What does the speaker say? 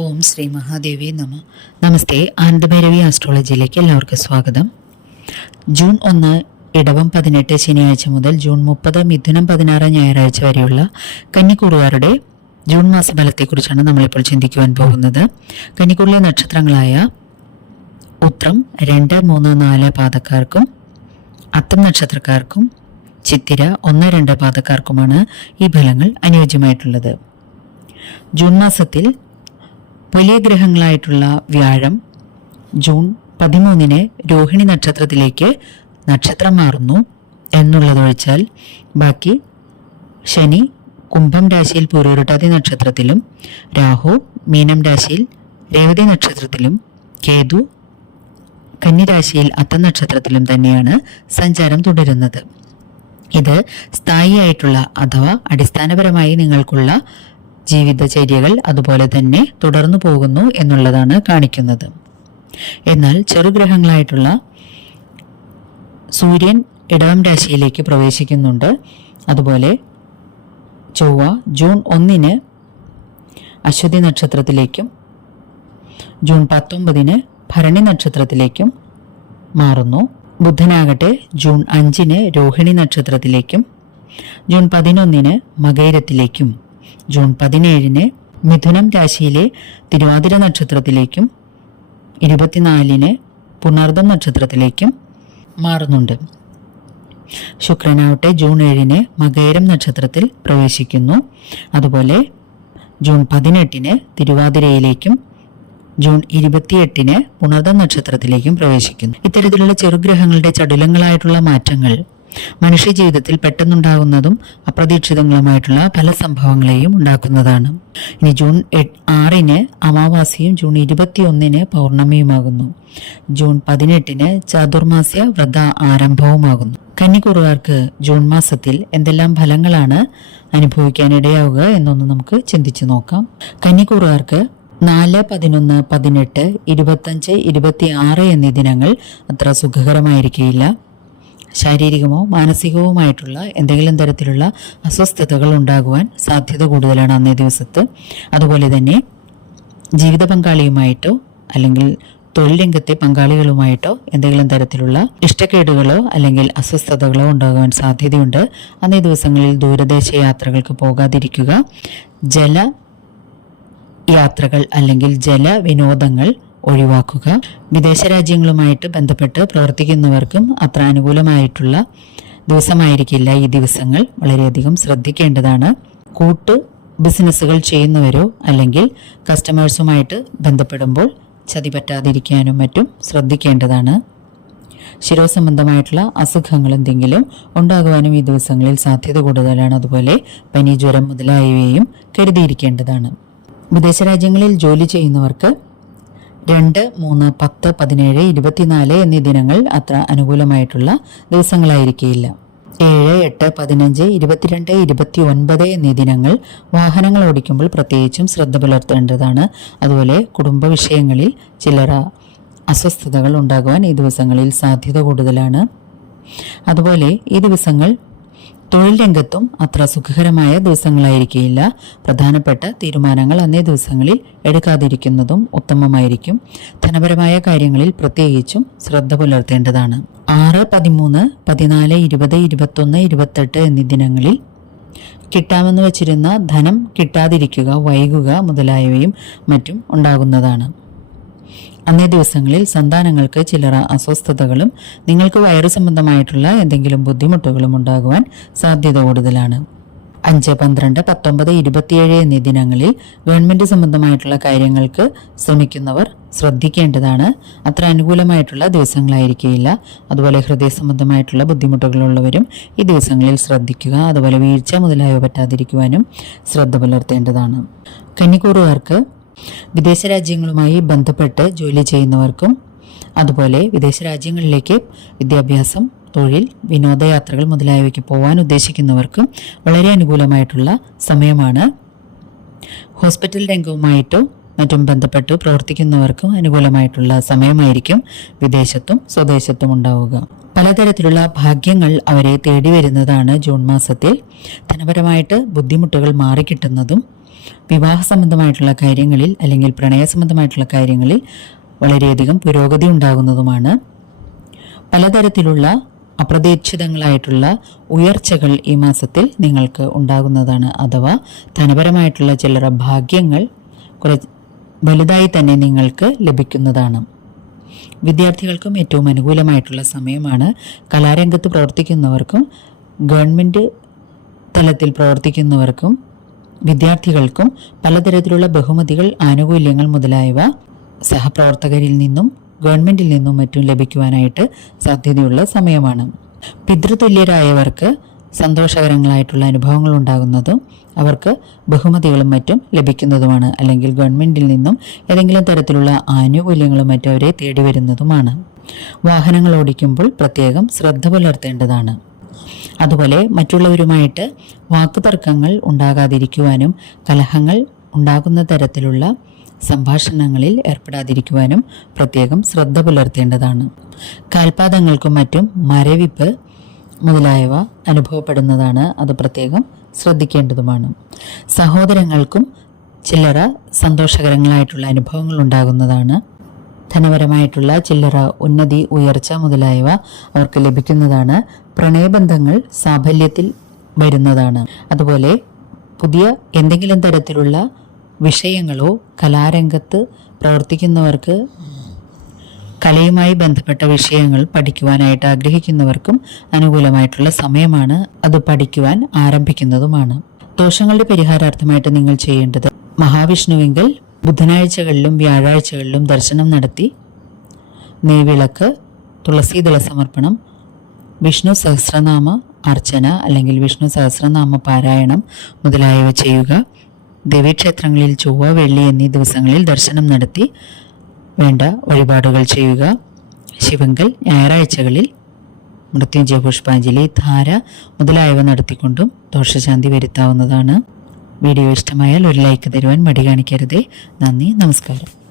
ഓം ശ്രീ മഹാദേവി നമ. നമസ്തേ ആനന്ദഭൈരവി ആസ്ട്രോളജിയിലേക്ക് എല്ലാവർക്കും സ്വാഗതം. ജൂൺ ഒന്ന് ഇടവം പതിനെട്ട് ശനിയാഴ്ച മുതൽ ജൂൺ മുപ്പത് മിഥുനം പതിനാറ് ഞായറാഴ്ച വരെയുള്ള കന്നിക്കൂറുകാരുടെ ജൂൺ മാസ ഫലത്തെക്കുറിച്ചാണ് നമ്മളിപ്പോൾ ചിന്തിക്കുവാൻ പോകുന്നത്. കന്നിക്കൂറിലെ നക്ഷത്രങ്ങളായ ഉത്രം രണ്ട് മൂന്ന് നാല് പാതക്കാർക്കും അത്തം നക്ഷത്രക്കാർക്കും ചിത്തിര ഒന്ന് രണ്ട് പാതക്കാർക്കുമാണ് ഈ ഫലങ്ങൾ അനുയോജ്യമായിട്ടുള്ളത്. ജൂൺ മാസത്തിൽ വലിയ ഗ്രഹങ്ങളായിട്ടുള്ള വ്യാഴം ജൂൺ പതിമൂന്നിന് രോഹിണി നക്ഷത്രത്തിലേക്ക് നക്ഷത്രം മാറുന്നു എന്നുള്ളതൊഴിച്ചാൽ ബാക്കി ശനി കുംഭം രാശിയിൽ പൂരോരുട്ടാതി നക്ഷത്രത്തിലും രാഹു മീനം രാശിയിൽ രേവതി നക്ഷത്രത്തിലും കേതു കന്നിരാശിയിൽ അത്ത നക്ഷത്രത്തിലും തന്നെയാണ് സഞ്ചാരം തുടരുന്നത്. ഇത് സ്ഥായിയായിട്ടുള്ള അഥവാ അടിസ്ഥാനപരമായി നിങ്ങൾക്കുള്ള ജീവിതചര്യകൾ അതുപോലെ തന്നെ തുടർന്നു പോകുന്നു എന്നുള്ളതാണ് കാണിക്കുന്നത്. എന്നാൽ ചെറുഗ്രഹങ്ങളായിട്ടുള്ള സൂര്യൻ ഇടവം രാശിയിലേക്ക് പ്രവേശിക്കുന്നുണ്ട്. അതുപോലെ ചൊവ്വ ജൂൺ ഒന്നിന് അശ്വതി നക്ഷത്രത്തിലേക്കും ജൂൺ പത്തൊമ്പതിന് ഭരണി നക്ഷത്രത്തിലേക്കും മാറുന്നു. ബുധനാകട്ടെ ജൂൺ അഞ്ചിന് രോഹിണി നക്ഷത്രത്തിലേക്കും ജൂൺ പതിനൊന്നിന് മകൈരത്തിലേക്കും ജൂൺ പതിനേഴിന് മിഥുനം രാശിയിലെ തിരുവാതിര നക്ഷത്രത്തിലേക്കും ഇരുപത്തിനാലിന് പുണർദം നക്ഷത്രത്തിലേക്കും മാറുന്നുണ്ട്. ശുക്രനാവട്ടെ ജൂൺ ഏഴിന് മകേരം നക്ഷത്രത്തിൽ പ്രവേശിക്കുന്നു. അതുപോലെ ജൂൺ പതിനെട്ടിന് തിരുവാതിരയിലേക്കും ജൂൺ ഇരുപത്തിയെട്ടിന് പുണർദം നക്ഷത്രത്തിലേക്കും പ്രവേശിക്കുന്നു. ഇത്തരത്തിലുള്ള ചെറുഗ്രഹങ്ങളുടെ ചടുലങ്ങളായിട്ടുള്ള മാറ്റങ്ങൾ മനുഷ്യ ജീവിതത്തിൽ പെട്ടെന്നുണ്ടാകുന്നതും അപ്രതീക്ഷിതങ്ങളുമായിട്ടുള്ള പല സംഭവങ്ങളെയും ഉണ്ടാക്കുന്നതാണ്. ഇനി ജൂൺ ആറിന് അമാവാസിയും ജൂൺ ഇരുപത്തിയൊന്നിന് പൗർണമിയുമാകുന്നു. ജൂൺ പതിനെട്ടിന് ചാതുർമാസ്യ വ്രത ആരംഭവുമാകുന്നു. കന്നിക്കുറുകാർക്ക് ജൂൺ മാസത്തിൽ എന്തെല്ലാം ഫലങ്ങളാണ് അനുഭവിക്കാനിടയാവുക എന്നൊന്ന് നമുക്ക് ചിന്തിച്ചു നോക്കാം. കന്നിക്കുറുകാർക്ക് നാല് പതിനൊന്ന് പതിനെട്ട് ഇരുപത്തഞ്ച് ഇരുപത്തി ആറ് എന്നീ ദിനങ്ങൾ അത്ര സുഖകരമായിരിക്കുകയില്ല ശാരീരികമോ മാനസികവുമായിട്ടുള്ള എന്തെങ്കിലും തരത്തിലുള്ള അസ്വസ്ഥതകൾ ഉണ്ടാകുവാൻ സാധ്യത കൂടുതലാണ് അന്നേ ദിവസത്ത്. അതുപോലെ തന്നെ ജീവിത പങ്കാളിയുമായിട്ടോ അല്ലെങ്കിൽ തൊഴിൽ രംഗത്തെ പങ്കാളികളുമായിട്ടോ എന്തെങ്കിലും തരത്തിലുള്ള ഇഷ്ടക്കേടുകളോ അല്ലെങ്കിൽ അസ്വസ്ഥതകളോ ഉണ്ടാകുവാൻ സാധ്യതയുണ്ട്. അന്നേ ദിവസങ്ങളിൽ ദൂരദേശ യാത്രകൾക്ക് പോകാതിരിക്കുക. ജല യാത്രകൾ അല്ലെങ്കിൽ ജല വിനോദങ്ങൾ ഒഴിവാക്കുക. വിദേശ രാജ്യങ്ങളുമായിട്ട് ബന്ധപ്പെട്ട് പ്രവർത്തിക്കുന്നവർക്കും അത്ര അനുകൂലമായിട്ടുള്ള ദിവസമായിരിക്കില്ല ഈ ദിവസങ്ങൾ. വളരെയധികം ശ്രദ്ധിക്കേണ്ടതാണ്. കൂട്ട് ബിസിനസ്സുകൾ ചെയ്യുന്നവരോ അല്ലെങ്കിൽ കസ്റ്റമേഴ്സുമായിട്ട് ബന്ധപ്പെടുമ്പോൾ ചതി പറ്റാതിരിക്കാനും മറ്റും ശ്രദ്ധിക്കേണ്ടതാണ്. ശിരോസംബന്ധമായിട്ടുള്ള അസുഖങ്ങൾ എന്തെങ്കിലും ഉണ്ടാകുവാനും ഈ ദിവസങ്ങളിൽ സാധ്യത കൂടുതലാണ്. അതുപോലെ പനി ജ്വരം മുതലായവയും കരുതിയിരിക്കേണ്ടതാണ്. വിദേശ രാജ്യങ്ങളിൽ ജോലി ചെയ്യുന്നവർക്ക് രണ്ട് മൂന്ന് പത്ത് പതിനേഴ് ഇരുപത്തിനാല് എന്നീ ദിനങ്ങൾ അത്ര അനുകൂലമായിട്ടുള്ള ദിവസങ്ങളായിരിക്കില്ല. ഏഴ് എട്ട് പതിനഞ്ച് ഇരുപത്തിരണ്ട് ഇരുപത്തി ഒൻപത് എന്നീ ദിനങ്ങൾ വാഹനങ്ങൾ ഓടിക്കുമ്പോൾ പ്രത്യേകിച്ചും ശ്രദ്ധ പുലർത്തേണ്ടതാണ്. അതുപോലെ കുടുംബ വിഷയങ്ങളിൽ ചില അസ്വസ്ഥതകൾ ഉണ്ടാകുവാൻ ഈ ദിവസങ്ങളിൽ സാധ്യത കൂടുതലാണ്. അതുപോലെ ഈ ദിവസങ്ങൾ തൊഴിൽ രംഗത്തും അത്ര സുഖകരമായ ദിവസങ്ങളായിരിക്കില്ല പ്രധാനപ്പെട്ട തീരുമാനങ്ങൾ അന്നേ ദിവസങ്ങളിൽ എടുക്കാതിരിക്കുന്നതും ഉത്തമമായിരിക്കും. ധനപരമായ കാര്യങ്ങളിൽ പ്രത്യേകിച്ചും ശ്രദ്ധ പുലർത്തേണ്ടതാണ്. ആറ് പതിമൂന്ന് പതിനാല് ഇരുപത് ഇരുപത്തൊന്ന് ഇരുപത്തെട്ട് എന്നീ ദിനങ്ങളിൽ കിട്ടാമെന്ന് വച്ചിരുന്ന ധനം കിട്ടാതിരിക്കുക വൈകുക മുതലായവയും മറ്റും ഉണ്ടാകുന്നതാണ്. അന്നേ ദിവസങ്ങളിൽ സന്താനങ്ങൾക്ക് ചില അസ്വസ്ഥതകളും നിങ്ങൾക്ക് വയറു സംബന്ധമായിട്ടുള്ള എന്തെങ്കിലും ബുദ്ധിമുട്ടുകളും ഉണ്ടാകുവാൻ സാധ്യത കൂടുതലാണ്. അഞ്ച് പന്ത്രണ്ട് പത്തൊമ്പത് ഇരുപത്തിയേഴ് എന്നീ ദിനങ്ങളിൽ ഗവൺമെന്റ് സംബന്ധമായിട്ടുള്ള കാര്യങ്ങൾക്ക് ശ്രമിക്കുന്നവർ ശ്രദ്ധിക്കേണ്ടതാണ്. അത്ര അനുകൂലമായിട്ടുള്ള ദിവസങ്ങളായിരിക്കില്ല അതുപോലെ ഹൃദയ സംബന്ധമായിട്ടുള്ള ബുദ്ധിമുട്ടുകളുള്ളവരും ഈ ദിവസങ്ങളിൽ ശ്രദ്ധിക്കുക അതുപോലെ വീഴ്ച മുതലായവ പറ്റാതിരിക്കുവാനും ശ്രദ്ധ പുലർത്തേണ്ടതാണ്. കന്നിക്കൂറുകാർക്ക് വിദേശ രാജ്യങ്ങളുമായി ബന്ധപ്പെട്ട് ജോലി ചെയ്യുന്നവർക്കും അതുപോലെ വിദേശ രാജ്യങ്ങളിലേക്ക് വിദ്യാഭ്യാസം തൊഴിൽ വിനോദയാത്രകൾ മുതലായവയ്ക്ക് പോകാൻ ഉദ്ദേശിക്കുന്നവർക്കും വളരെ അനുകൂലമായിട്ടുള്ള സമയമാണ്. ഹോസ്പിറ്റൽ രംഗവുമായിട്ടോ മറ്റും ബന്ധപ്പെട്ട് പ്രവർത്തിക്കുന്നവർക്കും അനുകൂലമായിട്ടുള്ള സമയമായിരിക്കും വിദേശത്തും സ്വദേശത്തും ഉണ്ടാവുക. പലതരത്തിലുള്ള ഭാഗ്യങ്ങൾ അവരെ തേടി വരുന്നതാണ് ജൂൺ മാസത്തിൽ. ധനപരമായിട്ട് ബുദ്ധിമുട്ടുകൾ മാറിക്കിട്ടുന്നതും വിവാഹ സംബന്ധമായിട്ടുള്ള കാര്യങ്ങളിൽ അല്ലെങ്കിൽ പ്രണയ സംബന്ധമായിട്ടുള്ള കാര്യങ്ങളിൽ വളരെയധികം പുരോഗതി ഉണ്ടാകുന്നതുമാണ്. പലതരത്തിലുള്ള അപ്രതീക്ഷിതങ്ങളായിട്ടുള്ള ഉയർച്ചകൾ ഈ മാസത്തിൽ നിങ്ങൾക്ക് ഉണ്ടാകുന്നതാണ്. അഥവാ ധനപരമായിട്ടുള്ള ചിലർ ഭാഗ്യങ്ങൾ കുറച്ച് വലുതായി തന്നെ നിങ്ങൾക്ക് ലഭിക്കുന്നതാണ്. വിദ്യാർത്ഥികൾക്കും ഏറ്റവും അനുകൂലമായിട്ടുള്ള സമയമാണ് കലാരംഗത്ത് പ്രവർത്തിക്കുന്നവർക്കും ഗവൺമെന്റ് തലത്തിൽ പ്രവർത്തിക്കുന്നവർക്കും വിദ്യാർത്ഥികൾക്കും പലതരത്തിലുള്ള ബഹുമതികൾ ആനുകൂല്യങ്ങൾ മുതലായവ സഹപ്രവർത്തകരിൽ നിന്നും ഗവൺമെന്റിൽ നിന്നും മറ്റും ലഭിക്കുവാനായിട്ട് സാധ്യതയുള്ള സമയമാണ്. പിതൃതുല്യരായവർക്ക് സന്തോഷകരങ്ങളായിട്ടുള്ള അനുഭവങ്ങൾ ഉണ്ടാകുന്നതും അവർക്ക് ബഹുമതികളും മറ്റും ലഭിക്കുന്നതുമാണ്. അല്ലെങ്കിൽ ഗവൺമെന്റിൽ നിന്നും ഏതെങ്കിലും തരത്തിലുള്ള ആനുകൂല്യങ്ങളും മറ്റും അവരെ തേടി വരുന്നതുമാണ് വാഹനങ്ങൾ ഓടിക്കുമ്പോൾ പ്രത്യേകം ശ്രദ്ധ പുലർത്തേണ്ടതാണ്. അതുപോലെ മറ്റുള്ളവരുമായിട്ട് വാക്കുതർക്കങ്ങൾ ഉണ്ടാകാതിരിക്കുവാനും കലഹങ്ങൾ ഉണ്ടാകുന്ന തരത്തിലുള്ള സംഭാഷണങ്ങളിൽ ഏർപ്പെടാതിരിക്കുവാനും പ്രത്യേകം ശ്രദ്ധ പുലർത്തേണ്ടതാണ്. കാൽപാദങ്ങൾക്കും മറ്റും മരവിപ്പ് മുതലായവ അനുഭവപ്പെടുന്നതാണ് അത് പ്രത്യേകം ശ്രദ്ധിക്കേണ്ടതുമാണ്. സഹോദരങ്ങൾക്കും ചില്ലറ സന്തോഷകരങ്ങളായിട്ടുള്ള അനുഭവങ്ങൾ ഉണ്ടാകുന്നതാണ് ധനപരമായിട്ടുള്ള ചില്ലറ ഉന്നതി ഉയർച്ച മുതലായവ അവർക്ക് ലഭിക്കുന്നതാണ്. പ്രണയബന്ധങ്ങൾ സാഫല്യത്തിൽ വരുന്നതാണ്. അതുപോലെ പുതിയ എന്തെങ്കിലും തരത്തിലുള്ള വിഷയങ്ങളോ കലാരംഗത്ത് പ്രവർത്തിക്കുന്നവർക്ക് കലയുമായി ബന്ധപ്പെട്ട വിഷയങ്ങൾ പഠിക്കുവാനായിട്ട് ആഗ്രഹിക്കുന്നവർക്കും അനുകൂലമായിട്ടുള്ള സമയമാണ് അത് പഠിക്കുവാൻ ആരംഭിക്കുന്നതുമാണ്. ദോഷങ്ങളുടെ പരിഹാരാർത്ഥമായിട്ട് നിങ്ങൾ ചെയ്യേണ്ടത് മഹാവിഷ്ണുവെങ്കിൽ ബുധനാഴ്ചകളിലും വ്യാഴാഴ്ചകളിലും ദർശനം നടത്തി നെയ്വിളക്ക് തുളസീദള സമർപ്പണം വിഷ്ണു സഹസ്രനാമ അർച്ചന അല്ലെങ്കിൽ വിഷ്ണു സഹസ്രനാമ പാരായണം മുതലായവ ചെയ്യുക ദേവീക്ഷേത്രങ്ങളിൽ ചൊവ്വ വെള്ളി എന്നീ ദിവസങ്ങളിൽ ദർശനം നടത്തി വേണ്ട വഴിപാടുകൾ ചെയ്യുക. ശിവങ്കൽ ഞായറാഴ്ചകളിൽ മൃത്യുഞ്ജയ പുഷ്പാഞ്ജലി ധാര മുതലായവ നടത്തിക്കൊണ്ടും ദോഷശാന്തി വരുത്താവുന്നതാണ്. വീഡിയോ ഇഷ്ടമായാൽ ഒരു ലൈക്ക് തരുവാൻ മടി കാണിക്കരുതേ. നന്ദി നമസ്കാരം.